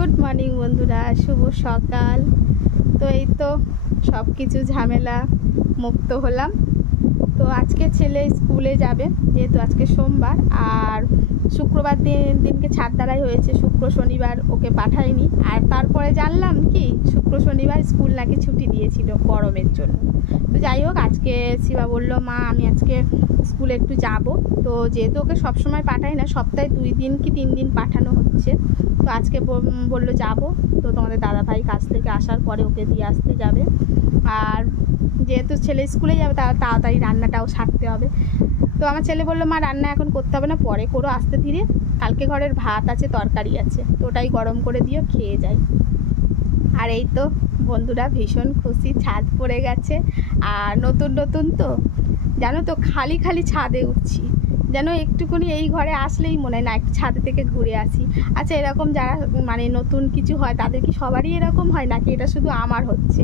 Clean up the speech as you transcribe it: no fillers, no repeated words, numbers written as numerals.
Good morning বন্ধুরা, শুভ সকাল। তো এই তো সব কিছু ঝামেলা মুক্ত হলাম। তো আজকে ছেলে স্কুলে যাবে, যেহেতু আজকে সোমবার, আর শুক্রবার দিনকে ছাদ দ্বারাই হয়েছে, শুক্র শনিবার ওকে পাঠাইনি। আর তারপরে জানলাম কি শুক্র শনিবার স্কুল নাকি ছুটি দিয়েছিল গরমের জন্য। তো যাই হোক, আজকে শিবা বলল, মা আমি আজকে স্কুলে একটু যাব। তো যেহেতু ওকে সবসময় পাঠাই না, সপ্তাহে 2 দিন কি 3 দিন পাঠানো হচ্ছে, তো আজকে বললো যাব। তো তোমাদের দাদাভাই কাজ থেকে আসার পরে ওকে দিয়ে আসতে যাবে। আর যেহেতু ছেলে স্কুলে যাবে, তাড়াতাড়ি রান্নাটাও সারতে হবে। তো আমার ছেলে বললো, মা রান্না এখন করতে হবে না, পরে করো আস্তে ধীরে, কালকে ঘরের ভাত আছে, তরকারি আছে, তো ওটাই গরম করে দিও, খেয়ে যাই। আর এই তো বন্ধুরা, ভীষণ খুশি, ছাদ পড়ে গেছে। আর নতুন নতুন তো জানো তো, খালি খালি ছাদে উঠছি, যেন একটুকুনি এই ঘরে আসলেই মনে হয় না একটু ছাদে থেকে ঘুরে আসি। আচ্ছা, এরকম যারা মানে নতুন কিছু হয় তাদের কি সবারই এরকম হয়, নাকি এটা শুধু আমার হচ্ছে?